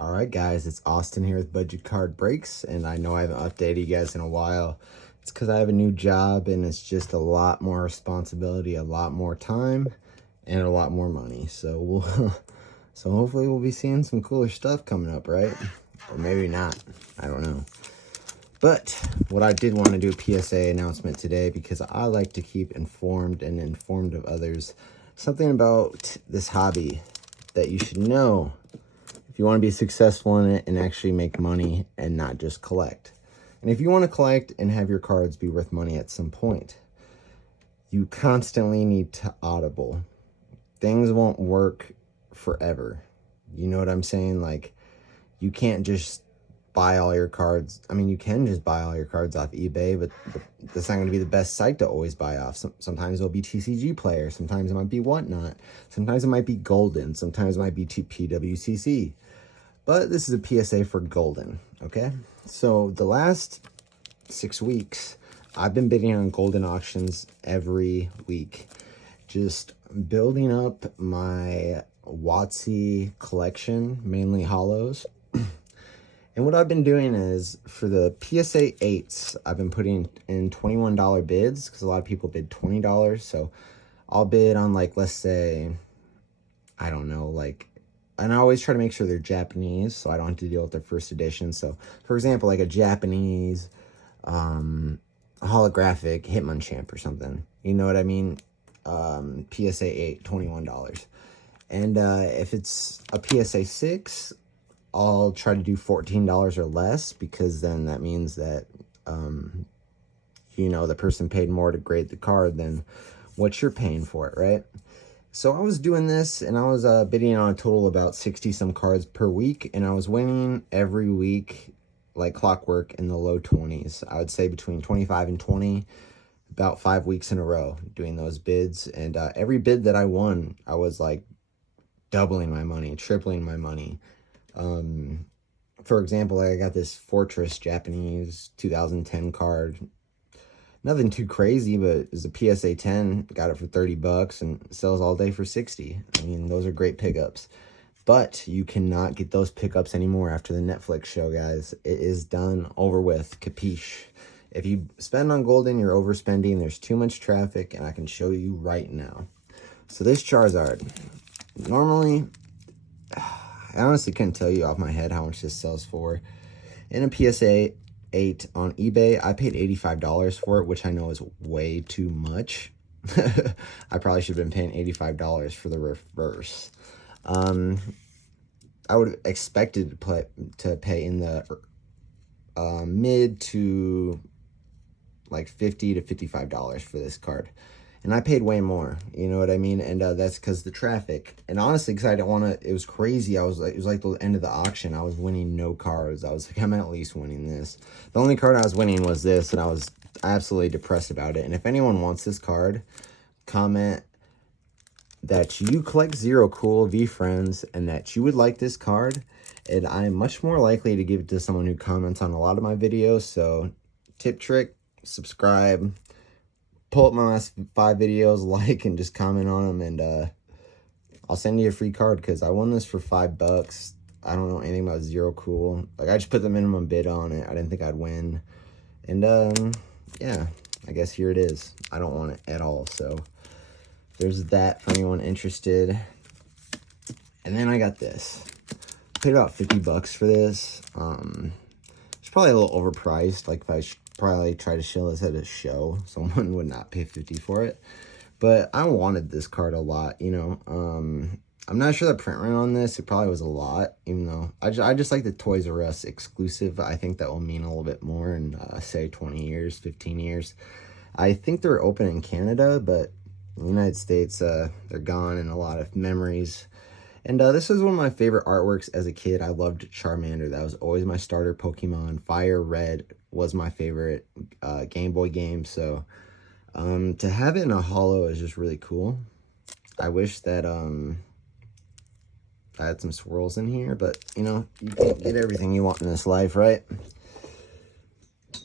Alright guys, it's Austin here with Budget Card Breaks, and I know I haven't updated you guys in a while. It's because I have a new job and it's just a lot more responsibility, a lot more time, and a lot more money. So so hopefully we'll be seeing some cooler stuff coming up, right? Or maybe not, I don't know. But what I did want to do a PSA announcement today, because I like to keep informed and informed of others. Something about this hobby that you should know if you want to be successful in it and actually make money and not just collect. And if you want to collect and have your cards be worth money at some point, you constantly need to audible. Things won't work forever. You know what I'm saying? Like, you can't just buy all your cards. I mean, you can just buy all your cards off eBay, but that's not going to be the best site to always buy off. Sometimes it'll be TCG Player. Sometimes it might be Whatnot. Sometimes it might be Goldin. Sometimes it might be PWCC. But this is a PSA for Goldin, okay? So the last 6 weeks, I've been bidding on Goldin auctions every week. Just building up my WotC collection, mainly hollows. And what I've been doing is, for the PSA 8s, I've been putting in $21 bids, because a lot of people bid $20. So I'll bid on, like, let's say, I don't know, like, and I always try to make sure they're Japanese, so I don't have to deal with their first edition. So, for example, like a Japanese holographic Hitmonchamp or something. You know what I mean? PSA 8, $21. And if it's a PSA 6, I'll try to do $14 or less, because then that means that, you know, the person paid more to grade the card than what you're paying for it, right? So I was doing this, and I was bidding on a total about 60-some cards per week, and I was winning every week like clockwork in the low 20s. I would say between 25 and 20, about 5 weeks in a row doing those bids. And every bid that I won, I was like doubling my money, tripling my money. For example, like I got this Fortress Japanese 2010 card. Nothing too crazy, but it's a PSA 10. Got it for 30 bucks and sells all day for 60. I mean, those are great pickups. But you cannot get those pickups anymore after the Netflix show, guys. It is done, over with, capiche. If you spend on Goldin, you're overspending. There's too much traffic, and I can show you right now. So this Charizard, normally, I honestly couldn't tell you off my head how much this sells for. In a PSA 8 on eBay, I paid $85 for it, which I know is way too much. I probably should have been paying $85 for the reverse. I would have expected to pay in the mid to like $50 to $55 for this card. And I paid way more, you know what I mean? And that's because the traffic. And honestly, because I didn't want to, it was crazy. It was like the end of the auction. I was winning no cards. I was like, I'm at least winning this. The only card I was winning was this, and I was absolutely depressed about it. And if anyone wants this card, comment that you collect Zero Cool V-Friends and that you would like this card. And I'm much more likely to give it to someone who comments on a lot of my videos. So, tip trick, subscribe. Pull up my last 5 videos, like, and just comment on them, and I'll send you a free card, because I won this for $5. I don't know anything about Zero Cool. Like, I just put the minimum bid on it. I didn't think I'd win. And yeah, I guess here it is. I don't want it at all, so there's that for anyone interested. And then I got this. I paid about 50 bucks for this. It's probably a little overpriced. Like, if I probably try to show this at a show, someone would not pay 50 for it. But I wanted this card a lot, you know. I'm not sure the print run on this. It probably was a lot, even though I just like the Toys R Us exclusive. I think that will mean a little bit more in, say, 20 years, 15 years. I think they're open in Canada, but in the United States, they're gone, in a lot of memories. And this was one of my favorite artworks as a kid. I loved Charmander. That was always my starter Pokemon. Fire Red was my favorite Game Boy game. So to have it in a holo is just really cool. I wish that I had some swirls in here, but, you know, you can't get everything you want in this life, right?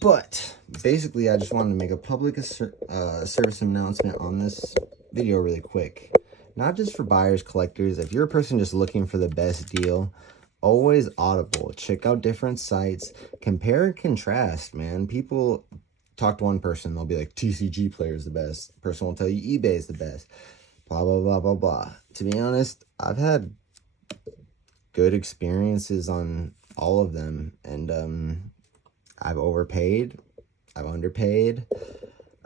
But basically, I just wanted to make a public service announcement on this video really quick. Not just for buyers, collectors. If you're a person just looking for the best deal, always Audible. Check out different sites. Compare and contrast, man. People talk to one person, they'll be like, TCG Player is the best. Person will tell you eBay is the best. Blah, blah, blah, blah, blah. To be honest, I've had good experiences on all of them. And I've overpaid. I've underpaid.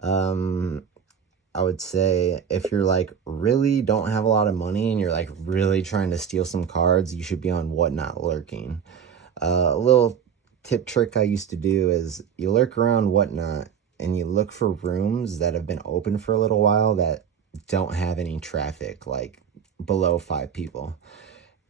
I would say if you're like really don't have a lot of money and you're like really trying to steal some cards, you should be on Whatnot lurking. A little tip trick I used to do is you lurk around Whatnot and you look for rooms that have been open for a little while that don't have any traffic, like below 5 people.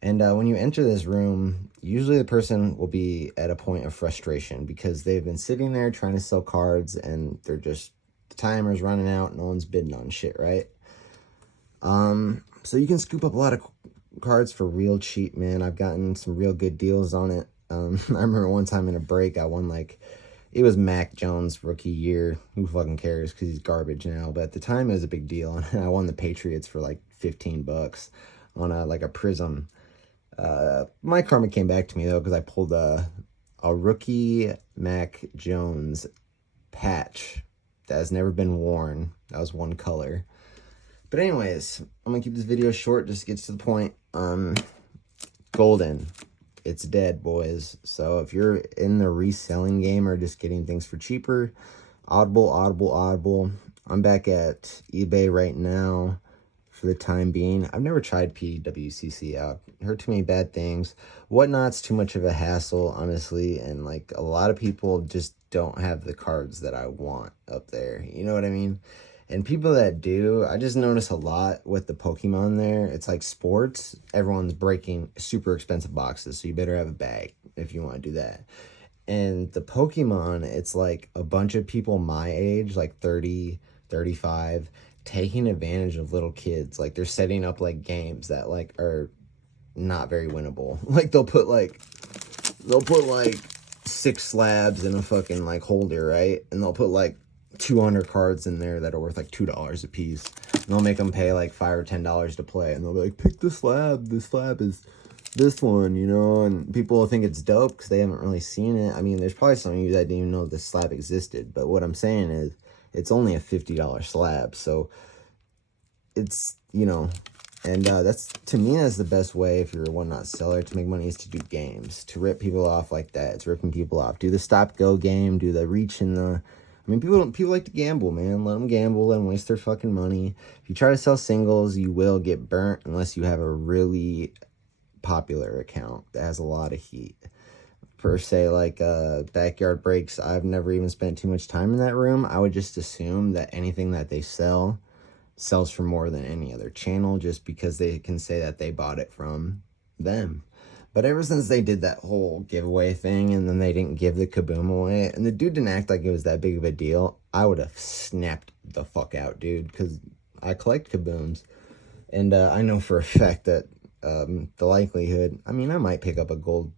And when you enter this room, usually the person will be at a point of frustration because they've been sitting there trying to sell cards and they're just, the timer's running out, no one's bidding on shit, right? So you can scoop up a lot of cards for real cheap, man. I've gotten some real good deals on it. I remember one time in a break, I won like, it was Mac Jones rookie year. Who fucking cares? Because he's garbage now. But at the time, it was a big deal. And I won the Patriots for like $15 on a Prism. My karma came back to me though because I pulled a rookie Mac Jones patch that has never been worn. That was one color. But anyways, I'm gonna keep this video short, just gets to the point. Goldin, it's dead, boys. So if you're in the reselling game or just getting things for cheaper, Audible. I'm back at eBay right now for the time being. I've never tried PWCC out. Heard too many bad things. Whatnot's too much of a hassle, honestly, and like a lot of people just don't have the cards that I want up there. You know what I mean? And people that do, I just notice a lot with the Pokemon there. It's like sports. Everyone's breaking super expensive boxes, so you better have a bag if you want to do that. And the Pokemon, it's like a bunch of people my age, like 30, 35, taking advantage of little kids. Like they're setting up like games that like are not very winnable. Like they'll put like 6 slabs in a fucking like holder, right? And they'll put like 200 cards in there that are worth like $2 a piece. And they'll make them pay like $5 or $10 to play. And they'll be like, pick the slab. This slab is this one, you know? And people will think it's dope because they haven't really seen it. I mean, there's probably some of you that didn't even know this slab existed. But what I'm saying is, it's only a $50 slab. So it's, you know, and that's, to me, that's the best way if you're a Whatnot seller to make money is to do games, to rip people off like that. It's ripping people off. Do the stop go game, do the reach and the, I mean, people like to gamble, man. Let them gamble, let them waste their fucking money. If you try to sell singles, you will get burnt unless you have a really popular account that has a lot of heat. Per se, like backyard breaks, I've never even spent too much time in that room. I would just assume that anything that they sell sells for more than any other channel just because they can say that they bought it from them. But ever since they did that whole giveaway thing and then they didn't give the Kaboom away and the dude didn't act like it was that big of a deal, I would have snapped the fuck out, dude, because I collect Kabooms. And I know for a fact that the likelihood, I mean, I might pick up a gold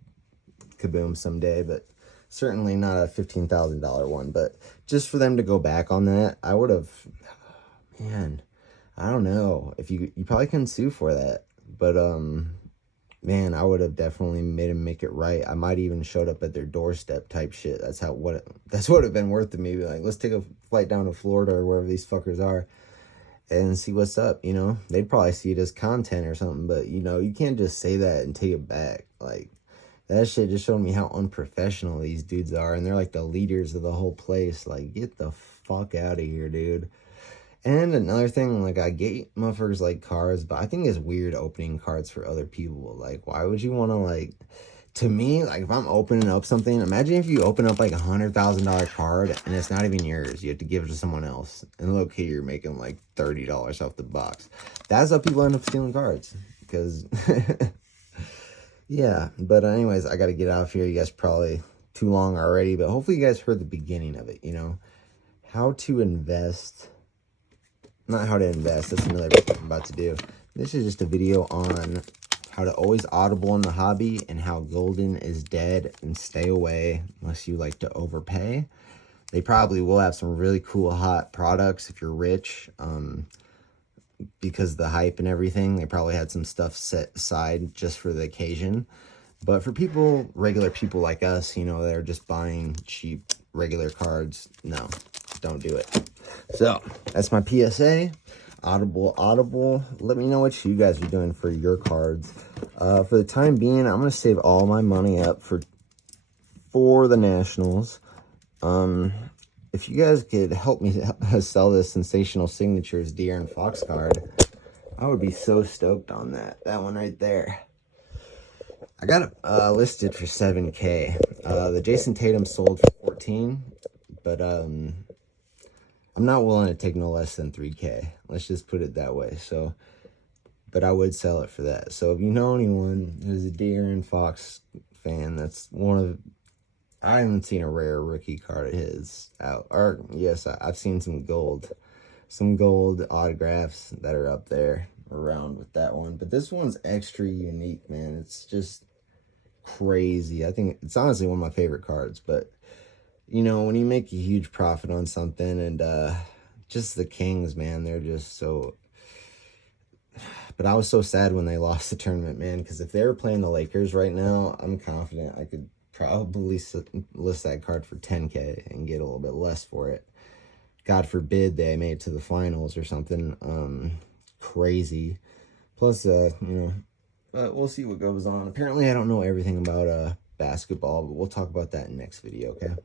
Kaboom someday, but certainly not a $15,000 one. But just for them to go back on that, I would have, man, I don't know if you probably couldn't sue for that, but man, I would have definitely made him make it right. I might even showed up at their doorstep type shit. That's what would have been worth to me. Be like, let's take a flight down to Florida or wherever these fuckers are and see what's up, you know? They'd probably see it as content or something, but you know, you can't just say that and take it back. Like, that shit just showed me how unprofessional these dudes are, and they're like the leaders of the whole place. Like, get the fuck out of here, dude. And another thing, like, I get motherfuckers like cards, but I think it's weird opening cards for other people. Like, why would you want to, like, to me, like, if I'm opening up something, imagine if you open up, like, $100,000 card, and it's not even yours. You have to give it to someone else. And look here, you're making, like, $30 off the box. That's how people end up stealing cards. Because, yeah. But anyways, I got to get out of here. You guys probably too long already, but hopefully you guys heard the beginning of it, you know? How to invest... Not how to invest, that's another video I'm about to do. This is just a video on how to always audible in the hobby and how Goldin is dead and stay away unless you like to overpay. They probably will have some really cool hot products if you're rich, because the hype and everything. They probably had some stuff set aside just for the occasion. But for people, regular people like us, you know, that are just buying cheap regular cards, no, don't do it. So that's my PSA. Audible. Let me know what you guys are doing for your cards. For the time being, I'm gonna save all my money up for the Nationals. If you guys could help me sell this Sensational Signatures De'Aaron Fox card, I would be so stoked on that. That one right there. I got it listed for 7K. The Jason Tatum sold for 14, but I'm not willing to take no less than 3K. Let's just put it that way. So, but I would sell it for that. So if you know anyone who's a De'Aaron Fox fan, that's one of, I haven't seen a rare rookie card of his out. Or yes, I've seen some gold autographs that are up there around with that one. But this one's extra unique, man. It's just crazy. I think it's honestly one of my favorite cards. But you know, when you make a huge profit on something, and just the Kings, man, they're just so. But I was so sad when they lost the tournament, man, because if they were playing the Lakers right now, I'm confident I could probably list that card for 10K and get a little bit less for it. God forbid they made it to the finals or something crazy. Plus, you know, but we'll see what goes on. Apparently, I don't know everything about basketball, but we'll talk about that in the next video, okay?